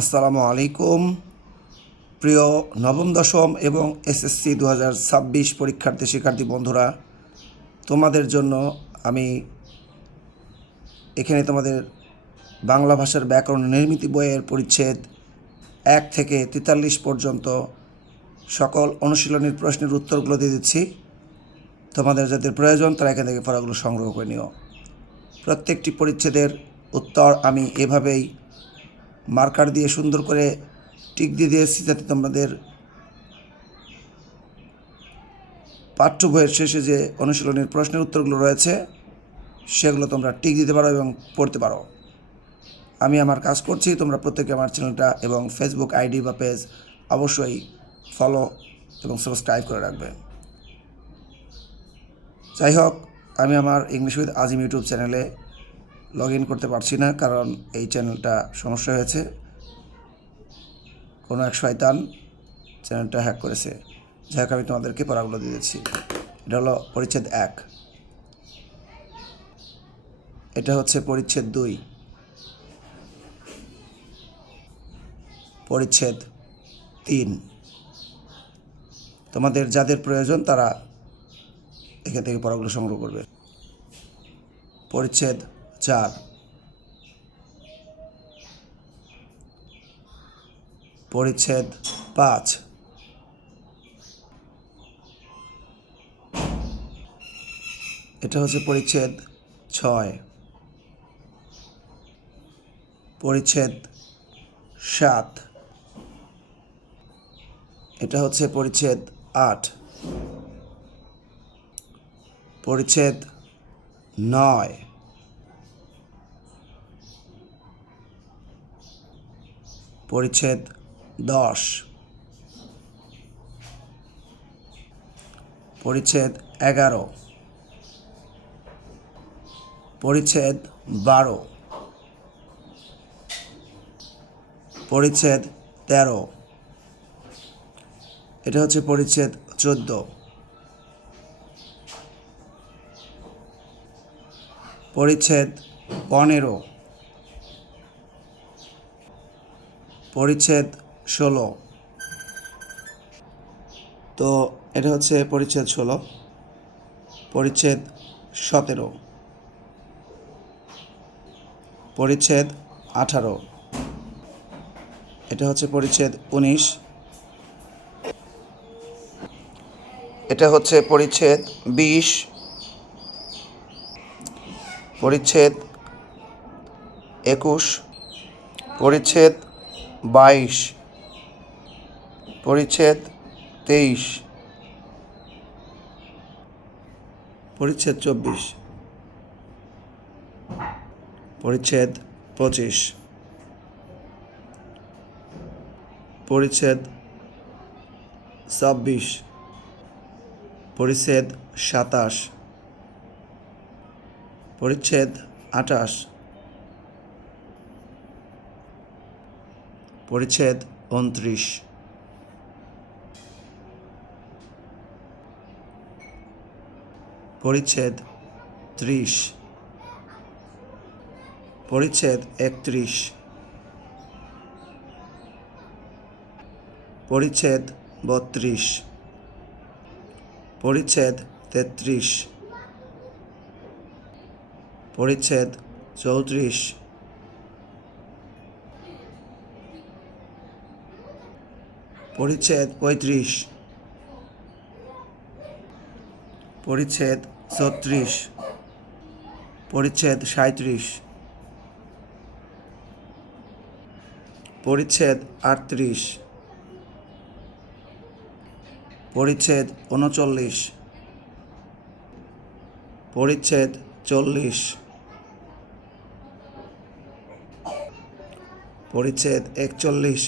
আসসালামু আলাইকুম। প্রিয় নবম দশম এবং এসএসসি 2026 শিক্ষার্থী বন্ধুরা, তোমাদের জন্য আমি এখানে তোমাদের বাংলা ভাষার ব্যাকরণ নির্মিতি বইয়ের পরিচ্ছেদ 1 থেকে 43 পর্যন্ত সকল অনুশীলনীর প্রশ্নের উত্তরগুলো দিয়ে দিচ্ছি। তোমাদের যাদের প্রয়োজন তারা এখান থেকে পড়াগুলো সংগ্রহ করে নিও। প্রত্যেকটি পরিচ্ছেদের উত্তর আমি এভাবেই মার্কার দিয়ে সুন্দর করে টিক দিয়ে দিয়েছি, যাতে তোমাদের পাঠ্য বইয়ের শেষে যে অনুশীলনের প্রশ্নের উত্তরগুলো রয়েছে সেগুলো তোমরা টিক দিতে পারো এবং পড়তে পারো। আমি আমার কাজ করছি, তোমরা প্রত্যেকে আমার চ্যানেলটা এবং ফেসবুক আইডি বা পেজ অবশ্যই ফলো এবং সাবস্ক্রাইব করে রাখবে। যাই হোক, আমি আমার ইংলিশ উইথ আজিম ইউটিউব চ্যানেলে লগ ইন করতে পারছি না, কারণ এই চ্যানেলটা সমস্যা হয়েছে। কোনো এক শয়তান চ্যানেলটা হ্যাক করেছে। যাই হোক, আমি তোমাদেরকে পড়াগুলো দিয়ে দিচ্ছি। এটা হলো পরিচ্ছেদ 1, এটা হচ্ছে পরিচ্ছেদ 2, পরিচ্ছেদ 3। তোমাদের যাদের প্রয়োজন তারা এখান থেকে পড়াগুলো সংগ্রহ করবে। পরিচ্ছেদ 4, পরিচ্ছেদ 5, এটা হচ্ছে পরিচ্ছেদ 6, পরিচ্ছেদ 7, এটা হচ্ছে পরিচ্ছেদ 8, পরিচ্ছেদ 9, পরিচ্ছেদ 10, পরিচ্ছেদ 11, পরিচ্ছেদ 12, পরিচ্ছেদ 13, এটা হচ্ছে পরিচ্ছেদ 14, পরিচ্ছেদ 15, পরিচ্ছেদ 16। তো এটা হচ্ছে পরিচ্ছেদ 16, পরিচ্ছেদ 17, পরিচ্ছেদ 18, এটা হচ্ছে পরিচ্ছেদ 19, এটা হচ্ছে পরিচ্ছেদ 20, পরিচ্ছেদ 21, পরিচ্ছেদ 22, পরিচ্ছেদ 23, পরিচ্ছেদ 24, পরিচ্ছেদ 25, পরিচ্ছেদ 26, পরিচ্ছেদ 27, পরিচ্ছেদ 28, পরিচ্ছেদ 29, পরিচ্ছেদ 30, পরিচ্ছেদ 31, পরিচ্ছেদ 32, পরিচ্ছেদ 33, পরিচ্ছেদ 34, পরিচ্ছেদ 35, পরিচ্ছেদ 36, পরিচ্ছেদ 37, পরিচ্ছেদ 38, পরিচ্ছেদ 39, পরিচ্ছেদ 40, পরিচ্ছেদ 41,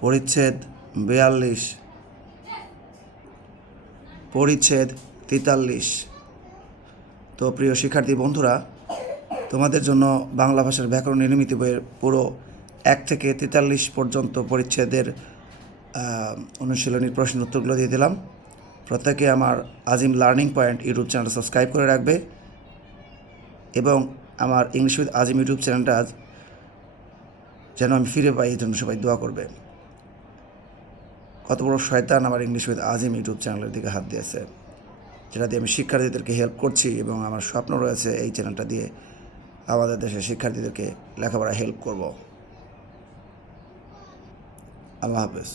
পরিচ্ছেদ 42, পরিচ্ছেদ 43। তো প্রিয় শিক্ষার্থী বন্ধুরা, তোমাদের জন্য বাংলা ভাষার ব্যাকরণ নির্মিতি বইয়ের পুরো 1 থেকে 43 পর্যন্ত পরিচ্ছেদের অনুশীলনীর প্রশ্ন উত্তরগুলো দিয়ে দিলাম। প্রত্যেকে আমার Azim learning point YouTube channel subscribe করে রাখবে এবং আমার ইংলিশ উইথ আজিম ইউটিউব চ্যানেলটা যেন আমি ফিরে পাই, এই জন্য সবাই দোয়া করবে। কত বড় শয়তান আমার ইংলিশ উইথ আজিম ইউটিউব চ্যানেলের দিকে হাত দিয়েছে, যেটা দিয়ে আমি শিক্ষার্থীদেরকে হেল্প করছি এবং আমার স্বপ্ন রয়েছে এই চ্যানেলটা দিয়ে আমাদের দেশের শিক্ষার্থীদেরকে লেখাপড়া হেল্প করব। আল্লাহ হাফেজ।